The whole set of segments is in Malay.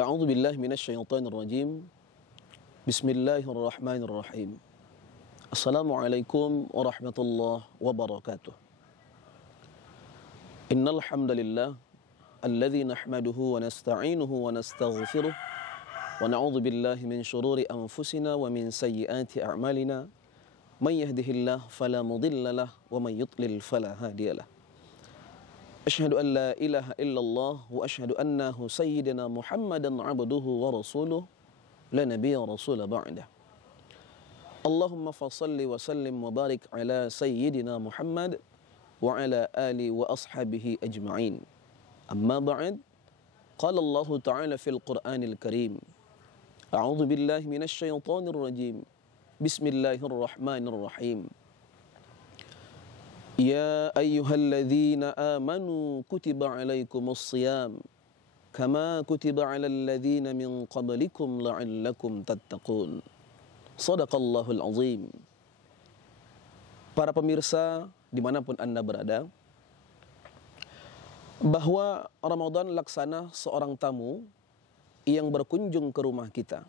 A'udzu billahi minasyaitonir rajim. Bismillahirrahmanirrahim. Assalamualaikum warahmatullahi wabarakatuh. Innal hamdalillah alladzi nahmaduhu wa nasta'inuhu wa nastaghfiruh wa na'udzu billahi min shururi anfusina wa min sayyiati a'malina. May yahdihillahu fala mudilla lahu wa may yudlil fala hadiyalah. Asyhadu an la ilaha illallah wa asyhadu annahu sayyidina Muhammadan abduhu wa rasuluh la nabiyya rasula ba'dah. Allahumma fassalli wa sallim wa barik ala sayyidina Muhammad wa ala ali wa ashabihi ajma'in. Amma ba'd. Qala Allah ta'ala fil Qur'anil Karim. A'udzu billahi minasy syaithanir rajim. Bismillahirrahmanirrahim. Ya ayyuhalladzina amanu kutiba alaikumus shiyam kama kutiba alal ladzina min qablikum la'allakum tattaqun. Shadaqallahul azim. Para pemirsa dimanapun Anda berada, bahwa Ramadan laksana seorang tamu yang berkunjung ke rumah kita.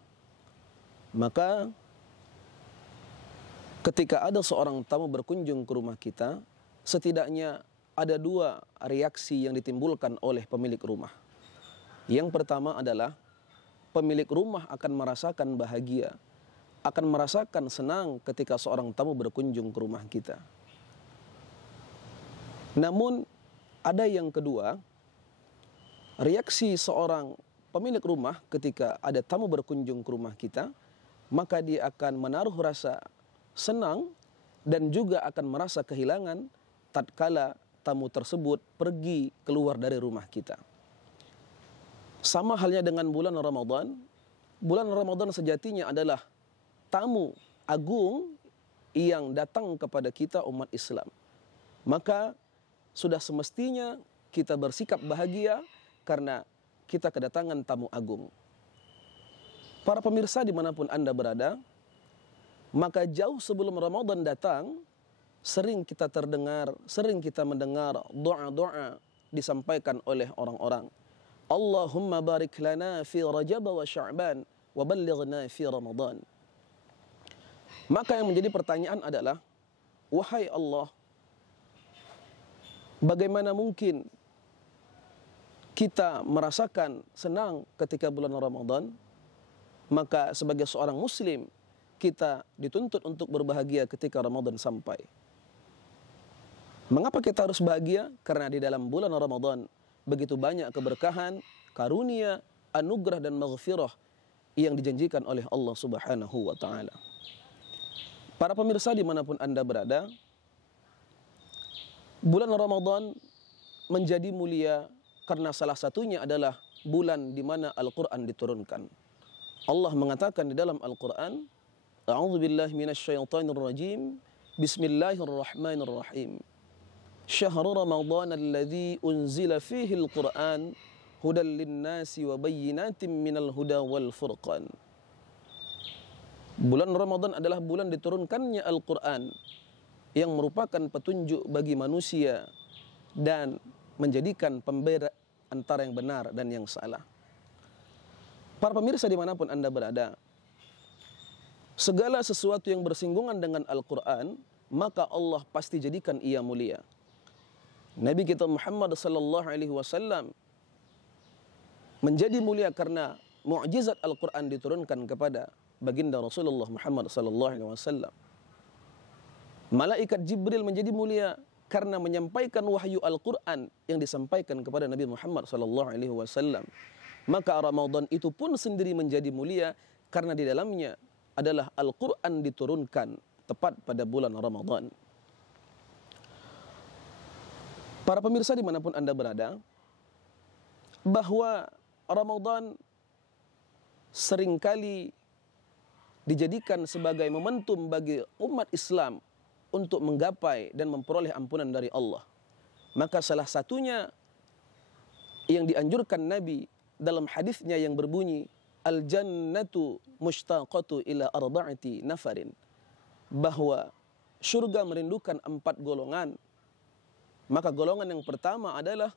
Maka ketika ada seorang tamu berkunjung ke rumah kita, setidaknya ada dua reaksi yang ditimbulkan oleh pemilik rumah. Yang pertama adalah pemilik rumah akan merasakan bahagia, akan merasakan senang ketika seorang tamu berkunjung ke rumah kita. Namun ada yang kedua, reaksi seorang pemilik rumah ketika ada tamu berkunjung ke rumah kita, maka dia akan menaruh rasa senang dan juga akan merasa kehilangan tatkala tamu tersebut pergi keluar dari rumah kita. Sama halnya dengan bulan Ramadan. Bulan Ramadan sejatinya adalah tamu agung yang datang kepada kita umat Islam. Maka sudah semestinya kita bersikap bahagia karena kita kedatangan tamu agung. Para pemirsa dimanapun Anda berada, maka jauh sebelum Ramadan datang, sering kita mendengar doa-doa disampaikan oleh orang-orang. Allahumma barik lana fi Rajab wa Sya'ban wa ballighna fi Ramadan. Maka yang menjadi pertanyaan adalah, wahai Allah, bagaimana mungkin kita merasakan senang ketika bulan Ramadan? Maka sebagai seorang muslim, kita dituntut untuk berbahagia ketika Ramadan sampai. Mengapa kita harus bahagia? Karena di dalam bulan Ramadan begitu banyak keberkahan, karunia, anugerah dan maghfirah yang dijanjikan oleh Allah Subhanahu wa ta'ala. Para pemirsa dimanapun Anda berada, bulan Ramadan menjadi mulia karena salah satunya adalah bulan di mana Al-Quran diturunkan. Allah mengatakan di dalam Al-Quran, A'udzu billahi minasy syaithanir rajim. Bismillahirrahmanirrahim. Syahrul Ramadan alladzi unzila fihi al-Qur'an hudan lin-nasi wa bayyinatin minal huda wal furqan. Bulan Ramadan adalah bulan diturunkannya Al-Qur'an yang merupakan petunjuk bagi manusia dan menjadikan pembeda antara yang benar dan yang salah. Para pemirsa dimanapun Anda berada, segala sesuatu yang bersinggungan dengan Al-Quran, maka Allah pasti jadikan ia mulia. Nabi kita Muhammad sallallahu alaihi wasallam menjadi mulia karena mukjizat Al-Quran diturunkan kepada baginda Rasulullah Muhammad sallallahu alaihi wasallam. Malaikat Jibril menjadi mulia karena menyampaikan wahyu Al-Quran yang disampaikan kepada Nabi Muhammad sallallahu alaihi wasallam. Maka Ramadan itu pun sendiri menjadi mulia karena di dalamnya adalah Al-Quran diturunkan tepat pada bulan Ramadan. Para pemirsa dimanapun Anda berada, bahwa Ramadan seringkali dijadikan sebagai momentum bagi umat Islam untuk menggapai dan memperoleh ampunan dari Allah. Maka salah satunya yang dianjurkan Nabi dalam hadisnya yang berbunyi, Al-jannatu mushtaqatu ila arba'ati nafarin, bahwa surga merindukan 4 golongan. Maka golongan yang pertama adalah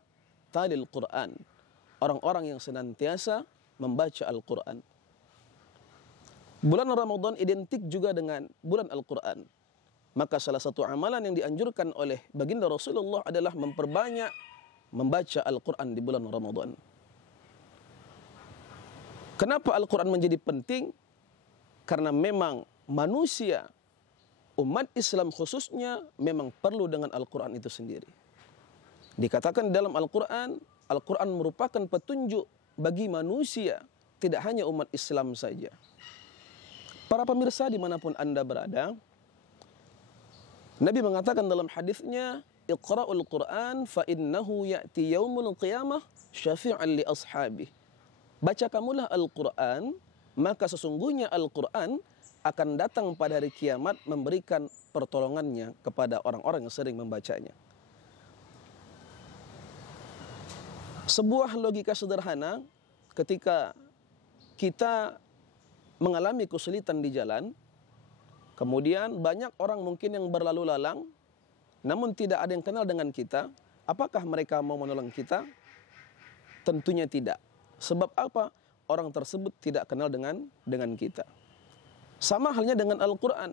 talil Quran, orang-orang yang senantiasa membaca Al-Quran. Bulan Ramadan identik juga dengan bulan Al-Quran. Maka salah satu amalan yang dianjurkan oleh baginda Rasulullah adalah memperbanyak membaca Al-Quran di bulan Ramadan. Kenapa Al-Quran menjadi penting? Karena memang manusia, umat Islam khususnya, memang perlu dengan Al-Quran itu sendiri. Dikatakan dalam Al-Quran, Al-Quran merupakan petunjuk bagi manusia, tidak hanya umat Islam saja. Para pemirsa dimanapun Anda berada, Nabi mengatakan dalam hadisnya, Iqra'ul Quran fa innahu ya'ti yaumul qiyamah syafi'an li ashabih. Baca kamulah Al-Quran, maka sesungguhnya Al-Quran akan datang pada hari kiamat memberikan pertolongannya kepada orang-orang yang sering membacanya. Sebuah logika sederhana, ketika kita mengalami kesulitan di jalan, kemudian banyak orang mungkin yang berlalu lalang, namun tidak ada yang kenal dengan kita, apakah mereka mau menolong kita? Tentunya tidak. Sebab apa? Orang tersebut tidak kenal dengan kita. Sama halnya dengan Al-Quran.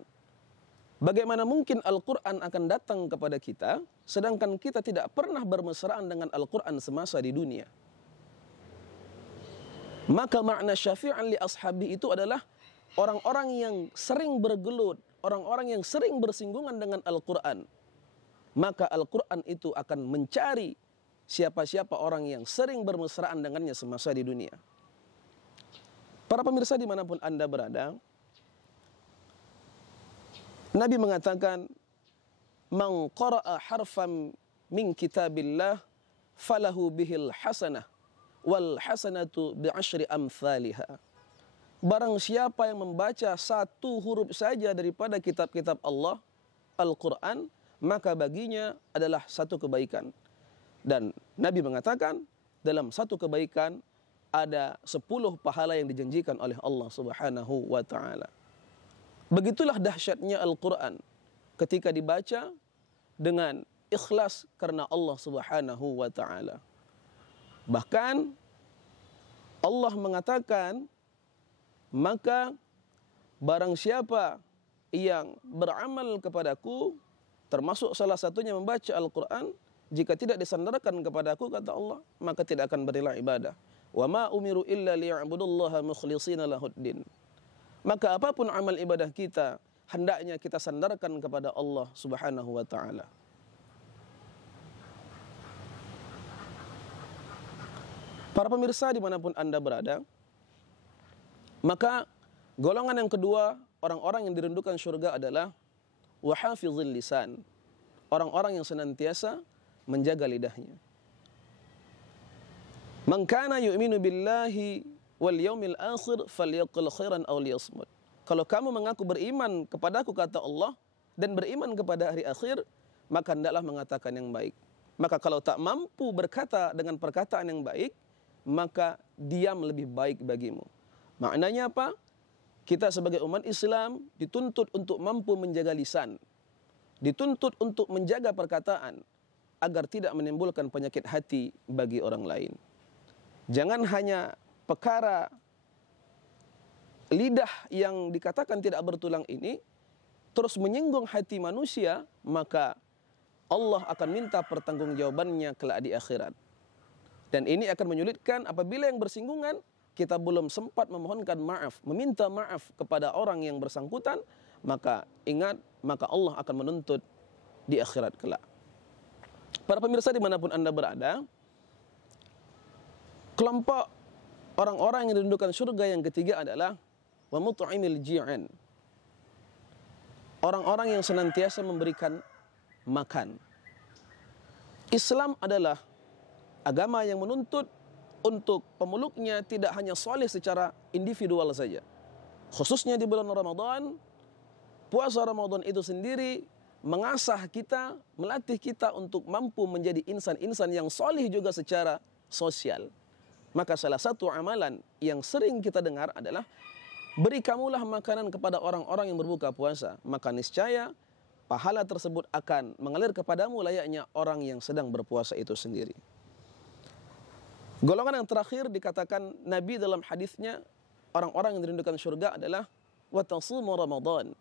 Bagaimana mungkin Al-Quran akan datang kepada kita, sedangkan kita tidak pernah bermesraan dengan Al-Quran semasa di dunia? Maka makna syafi'an li ashabi itu adalah orang-orang yang sering bergelut, orang-orang yang sering bersinggungan dengan Al-Quran. Maka Al-Quran itu akan mencari siapa-siapa orang yang sering bermesraan dengannya semasa di dunia. Para pemirsa dimanapun Anda berada, Nabi mengatakan, "Man qara'a harfan min kitabillah falahu bihil hasanah wal hasanatu bi'ashri amthaliha." Barang siapa yang membaca satu huruf saja daripada kitab-kitab Allah, Al-Quran, maka baginya adalah satu kebaikan. Dan Nabi mengatakan, dalam satu kebaikan ada 10 pahala yang dijanjikan oleh Allah Subhanahu wa ta'ala. Begitulah dahsyatnya Al-Quran ketika dibaca dengan ikhlas karena Allah Subhanahu wa ta'ala. Bahkan Allah mengatakan, maka barang siapa yang beramal kepadaku, termasuk salah satunya membaca Al-Quran, jika tidak disandarkan kepadaku, kata Allah, maka tidak akan berilah ibadah. Wa ma umiru illa liya'budullaha mukhlishina lahuddin. Maka apapun amal ibadah kita, hendaknya kita sandarkan kepada Allah Subhanahu wa ta'ala. Para pemirsa dimanapun Anda berada, maka golongan yang kedua, orang-orang yang dirindukan surga adalah wahafizil lisan. Orang-orang yang senantiasa menjaga lidahnya. Man kana yu'minu billahi wal yaumil akhir falyaqul khairan aw liyasmut. Kalau kamu mengaku beriman kepadaku, kata Allah, dan beriman kepada hari akhir, maka hendaklah mengatakan yang baik. Maka kalau tak mampu berkata dengan perkataan yang baik, maka diam lebih baik bagimu. Maknanya apa? Kita sebagai umat Islam dituntut untuk mampu menjaga lisan, dituntut untuk menjaga perkataan, agar tidak menimbulkan penyakit hati bagi orang lain. Jangan hanya perkara lidah yang dikatakan tidak bertulang ini terus menyinggung hati manusia, maka Allah akan minta pertanggungjawabannya kelak di akhirat. Dan ini akan menyulitkan apabila yang bersinggungan kita belum sempat memohonkan maaf, meminta maaf kepada orang yang bersangkutan, maka ingat, maka Allah akan menuntut di akhirat kelak. Para pemirsa dimanapun Anda berada, kelompok orang-orang yang dirindukan surga yang ketiga adalah wa mut'imil ji'an. Orang-orang yang senantiasa memberikan makan. Islam adalah agama yang menuntut untuk pemeluknya tidak hanya soleh secara individual saja. Khususnya di bulan Ramadan, puasa Ramadan itu sendiri mengasah kita, melatih kita untuk mampu menjadi insan-insan yang soleh juga secara sosial. Maka salah satu amalan yang sering kita dengar adalah beri kamulah makanan kepada orang-orang yang berbuka puasa, maka niscaya pahala tersebut akan mengalir kepadamu layaknya orang yang sedang berpuasa itu sendiri. Golongan yang terakhir dikatakan Nabi dalam hadisnya, orang-orang yang dirindukan surga adalah wa tasumu Ramadan.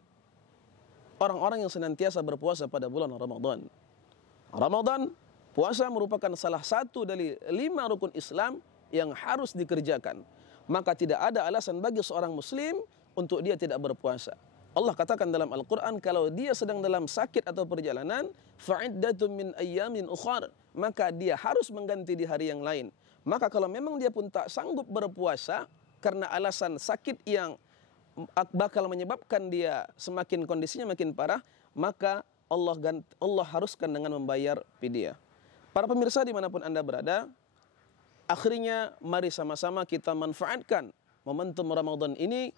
Orang-orang yang senantiasa berpuasa pada bulan Ramadan. Ramadan, puasa merupakan salah satu dari 5 rukun Islam yang harus dikerjakan. Maka tidak ada alasan bagi seorang muslim untuk dia tidak berpuasa. Allah katakan dalam Al-Quran, kalau dia sedang dalam sakit atau perjalanan, fa'iddatun min ayyamin ukhar, maka dia harus mengganti di hari yang lain. Maka kalau memang dia pun tak sanggup berpuasa karena alasan sakit yang bakal menyebabkan dia semakin kondisinya makin parah, maka Allah haruskan dengan membayar fidyah. Para pemirsa dimanapun Anda berada, akhirnya mari sama-sama kita manfaatkan momentum Ramadan ini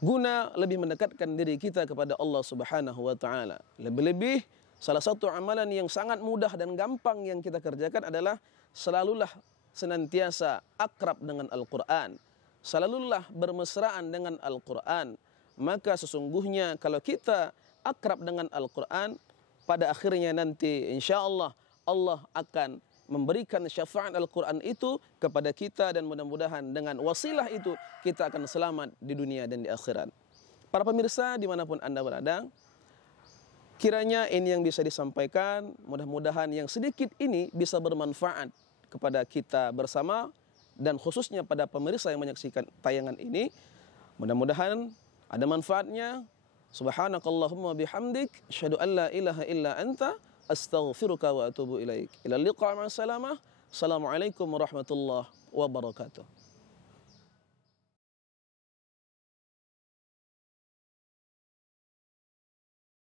guna lebih mendekatkan diri kita kepada Allah Subhanahu wa taala. Lebih-lebih salah satu amalan yang sangat mudah dan gampang yang kita kerjakan adalah selalulah senantiasa akrab dengan Al-Qur'an. Selalulah bermesraan dengan Al-Qur'an. Maka sesungguhnya kalau kita akrab dengan Al-Qur'an, pada akhirnya nanti insyaallah Allah akan memberikan syafaat Al-Quran itu kepada kita, dan mudah-mudahan dengan wasilah itu kita akan selamat di dunia dan di akhirat. Para pemirsa dimanapun Anda berada, kiranya ini yang bisa disampaikan, mudah-mudahan yang sedikit ini bisa bermanfaat kepada kita bersama, dan khususnya pada pemirsa yang menyaksikan tayangan ini. Mudah-mudahan ada manfaatnya. Subhanakallahumma bihamdik, asyhadu an la ilaha illa anta, astaghfiruka wa atubu ilaik. Ila liqa' ma'as salamah. Assalamualaikum warahmatullahi wabarakatuh.